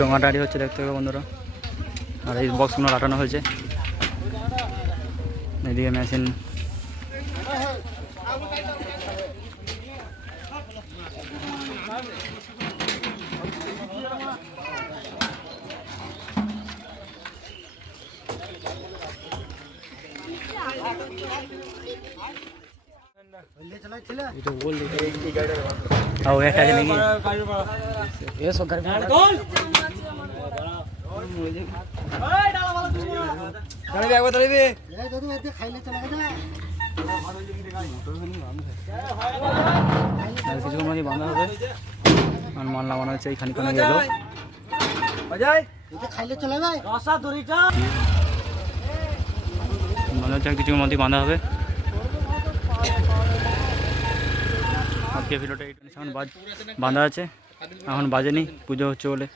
চোঙাটারি হচ্ছে দেখতে হবে বন্ধুরা। আর এই বক্সগুলো লাটানো হয়েছে, এদিকে মেশিন। একটা আছে নাকি কিছুক্ষণ মধ্যে বাঁধা হবে। মাল লাগানো হচ্ছে এইখানে কোনো গেল মনে হচ্ছে কিছুক্ষণ মধ্যে বাঁধা হবে। আজকে ভিডিওটা এখন বাঁধা আছে, এখন বাজেনি, পুজো হচ্ছে বলে।